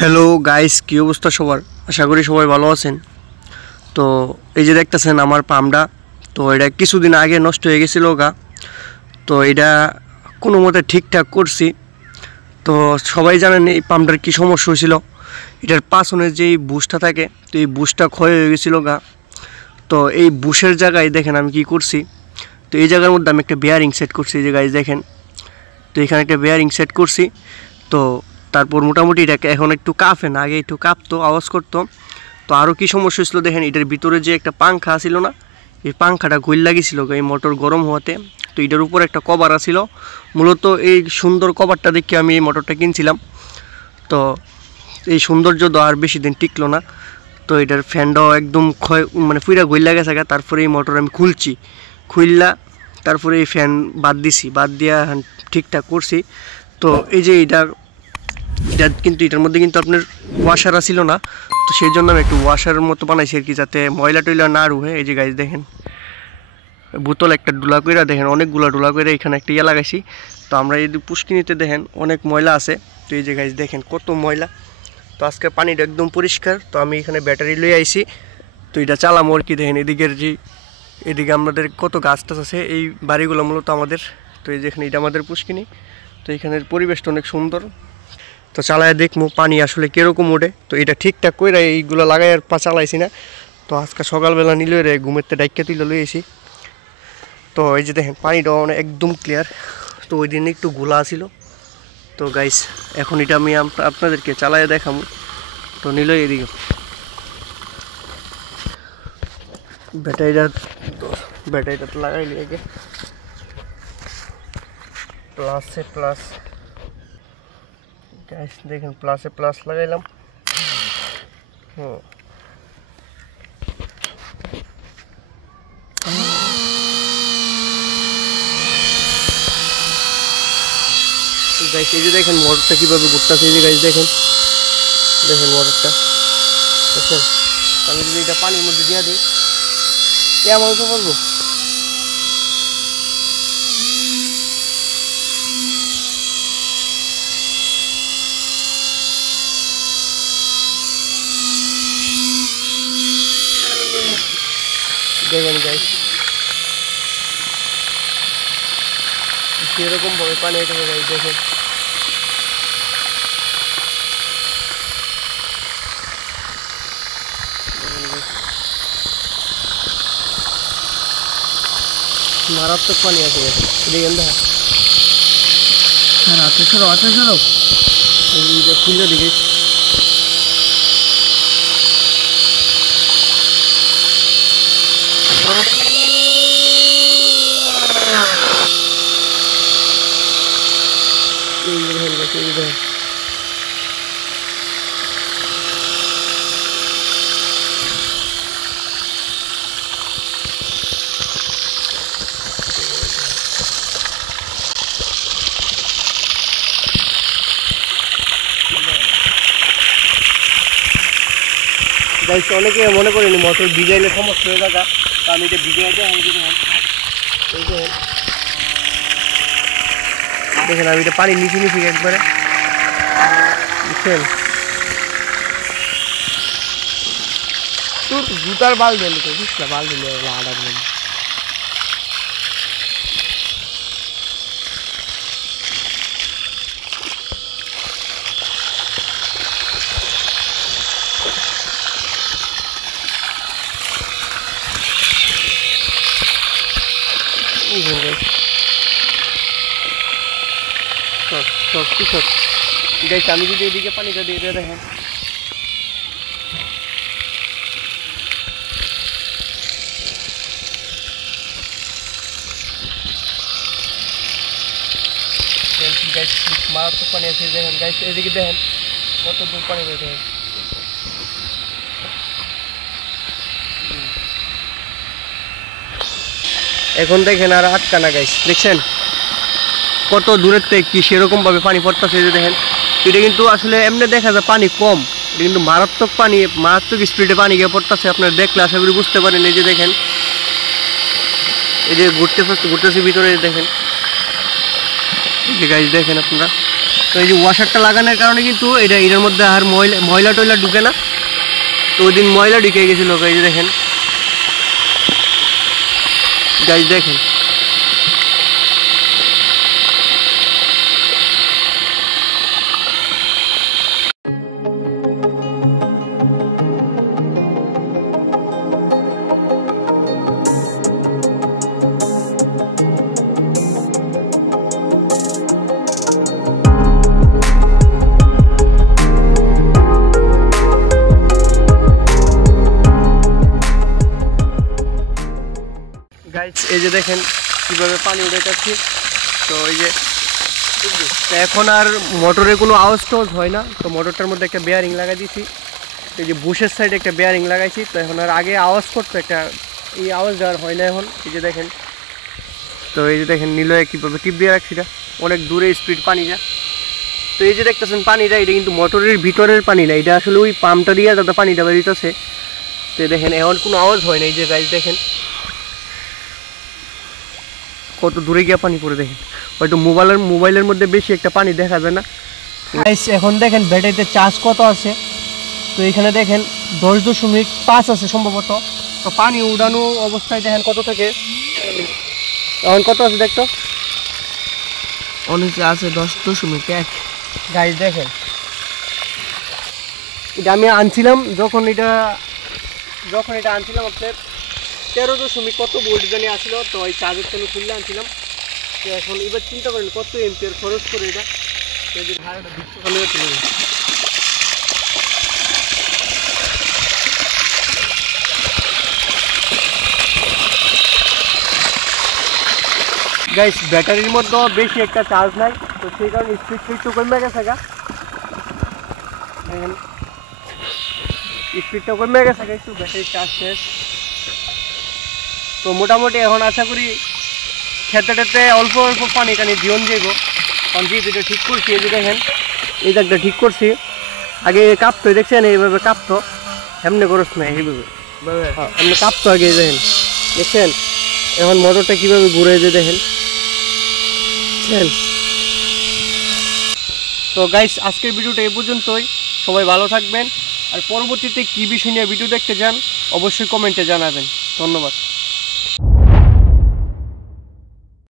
Hello guys, কি অবস্থা সবার? আশা করি সবাই ভালো আছেন। তো এই যে দেখতেছেন আমার পাম্পটা, তো এটা কিছুদিন আগে নষ্ট হয়ে গেছিলো গা। তো এটা কোনো মতে ঠিকঠাক করছি। তো সবাই জানেন এই পাম্পটার কী সমস্যা হয়েছিল। এটার পাছনের যেই বুশটা থাকে, তো এই বুশটা ক্ষয় হয়ে গেছিলো গা। তো এই বুশের জায়গায় দেখেন আমি কি করছি। তো এই জায়গার মধ্যে আমি একটা বেয়ারিং সেট করছি, এই যে গাইস দেখেন। তো এখানে একটা বেয়ারিং সেট করছি। তো তারপর মোটামুটি এটাকে এখন একটু কাঁপে না, আগে একটু কাঁপতো, আওয়াজ করতো। তো আরও কী সমস্যা ছিল দেখেন, এটার ভিতরে যে একটা পাংখা ছিল না, এই পাংখাটা ঘুল লাগিয়েছিল এই মোটর গরম হওয়াতে। তো এটার উপর একটা কভার আছিল, মূলত এই সুন্দর কভারটা দেখে আমি এই মোটরটা কিনছিলাম। তো এই সৌন্দর্য তো আর বেশি দিন টিকলো না। তো এটার ফ্যানটাও একদম ক্ষয়, মানে পুরা ঘুল লাগে থাকা। তারপরে এই মোটর আমি খুললা তারপরে এই ফ্যান বাদ দিছি, বাদ দিয়া ঠিকঠাক করছি। তো এই যে এটা কিন্তু এটার মধ্যে কিন্তু আপনার ওয়াশার ছিল না। তো সেই জন্য আমি একটু ওয়াশারের মতো বানাইছি আর কি, যাতে ময়লা টয়লা না রুহে। এই যে গাইজ দেখেন, বোতল একটা ডুলা করে দেখেন, অনেকগুলো ডুলা করে এখানে একটা ইয়ে লাগাইছি। তো আমরা এই পুষ্কিনিতে দেখেন অনেক ময়লা আছে। তো এই যে গাইজ দেখেন কত ময়লা। তো আজকে পানিটা একদম পরিষ্কার। তো আমি এখানে ব্যাটারি লয়ে আইছি। তো এটা চালামো আর কি। দেখেন এদিকে আমাদের কত গাছ টাছ আছে, এই বাড়িগুলো মূলত আমাদের। তো এই যেখানে এটা আমাদের পুষ্কিনি। তো এখানের পরিবেশটা অনেক সুন্দর। তো চালায় দেখবো পানি আসলে কীরকম ওঠে। তো এটা ঠিকঠাক করে এইগুলো লাগাই আর চালাইছি না। তো আজকে সকালবেলা নিলে রে ঘুমেরতে ডাইকা তুলে লইয়েছি। তো এই যে দেখেন পানিটা একদম ক্লিয়ার। তো ওই দিন একটু গোলা ছিল। তো গাইস এখন এটা আমি আপনাদেরকে চালায় দেখাবো। তো নিল এদিকে ব্যাটারিটা তো লাগাইলি আগে, প্লাস গাইস দেখেন প্লাস লাগাইলাম। গাইস এই যে দেখেন মোটরটা কীভাবে ঘুরতেছে। এই যে গাইস দেখেন মোটরটা দেখেন। আমি যদি এটা পানির মধ্যে দিয়ে দিই, এমন তো বলবো। দেখেন গাইস সেরকম ভাবে পানি এটা গাইস দেখেন। মারাত্মক পানি আছে দেখেন। দেখা হাতে সরো খুলে দিকে। গাইস অনেকে মনে করেনি মোটর ভিজাইলে সমস্যা হয়ে থাকা। তো আমি এটা ভিজাইতে দেখেন আমি এটা পানি নিচে একবারে বুঝছেন। তোর জুতার বাল দিলে তো বুঝলা, বাল দিলে আড়ার মধ্যে গাইস আমি যদি এদিকে পানিটা দিয়ে দেখেন। মারাত্মক পানি আছে দেখেন গাইস, এদিকে দেখেন কত দূর পানি রয়েছে। এখন দেখেন আর আটকানা গাইস, দেখছেন কত দূরের থেকে কি সেরকম ভাবে পানি পড়তেছে। যে দেখেন এটা কিন্তু আসলে এমনি দেখা যায় পানি কম, এটা কিন্তু মারাত্মক স্পিডে পানি গিয়ে পড়তেছে। আপনারা দেখলে আশা করি বুঝতে পারেন। এই যে দেখেন, এই যে ঘুরতেছে ভিতরে দেখেন, এই যে গাইস দেখেন আপনারা। তো এই যে ওয়াশারটা লাগানোর কারণে কিন্তু এটার মধ্যে আর ময়লা টয়লা ঢুকে না। তো ওই দিন ময়লা ঢুকে গেছিল, এই যে দেখেন গাইস, দেখেন গাইস, এই যে দেখেন কীভাবে পানি উঠাইতেছি। তো এই যে এখন আর মোটরে কোনো আওয়াজ টাওয়াজ হয় না। তো মোটরটার মধ্যে একটা বেয়ারিং লাগাই দিয়েছি, এই যে বুশের সাইডে একটা বেয়ারিং লাগাইছি। তো এখন আর আগে আওয়াজ করতো একটা, এই আওয়াজ দেওয়ার হয় না এখন। এই যে দেখেন, তো এই যে দেখেন নিলয়ে কীভাবে টিপ দিয়ে রাখছি, এটা অনেক দূরে স্পিড পানি যা। তো এই যে দেখতেছেন পানিটা, এটা কিন্তু মোটরের ভিতরের পানি না, এটা আসলে ওই পাম্পটা দিয়ে যাতে পানিটা বেরিয়েছে। তো দেখেন এখন কোনো আওয়াজ হয় না। এই যে গাইস দেখেন কত দূরে গিয়ে পানি পড়ে, দেখেন হয়তো মোবাইলের মধ্যে বেশি একটা পানি দেখা যায় না। এখন দেখেন ব্যাটারিতে চার্জ কত আছে। তো এখানে দেখেন 10.5 আছে সম্ভবত। তো পানি উড়ানো অবস্থায় দেখেন কত থেকে এখন কত আছে দেখতো, অনেক আছে 10.1। গাইস দেখেন, এটা আমি আনছিলাম যখন এটা আনছিলাম আপনার 13 কত ভোল্ট জানি আসলো। তো ওই চার্জের তেল খুললে আনছিলাম। তো এখন এবার চিন্তা করেন কত এম্পিয়ার খরচ করে এটা। তো এই যে ভাড়াটা দিচ্ছে তুলে গাইস, ব্যাটারির মধ্যে বেশি একটা চার্জ নাই, তো সেই কারণে স্পিডটা একটু কমে গেছে গা। দেখেন স্পিডটা কমে গেছে গা একটু, ব্যাটারির চার্জ শেষ। তো মোটামুটি এখন আশা করি ক্ষেত্রে অল্প অল্প পানি টানি দিয়ন যাইব। কারণ যেহেতু এটা ঠিক করছি, এই যে দেখেন এই জায়গাটা ঠিক করছি। আগে কাঁপতো, দেখছেন এইভাবে কাঁপতো, এমনি করছ না এইভাবে এমনি কাঁপতো আগে, দেখেন দেখছেন। এখন মোটরটা কীভাবে ঘুরে যে দেখেন। তো গাইস, আজকের ভিডিওটা এই পর্যন্তই। সবাই ভালো থাকবেন, আর পরবর্তীতে কী বিষয় নিয়ে ভিডিও দেখতে চান অবশ্যই কমেন্টে জানাবেন। ধন্যবাদ।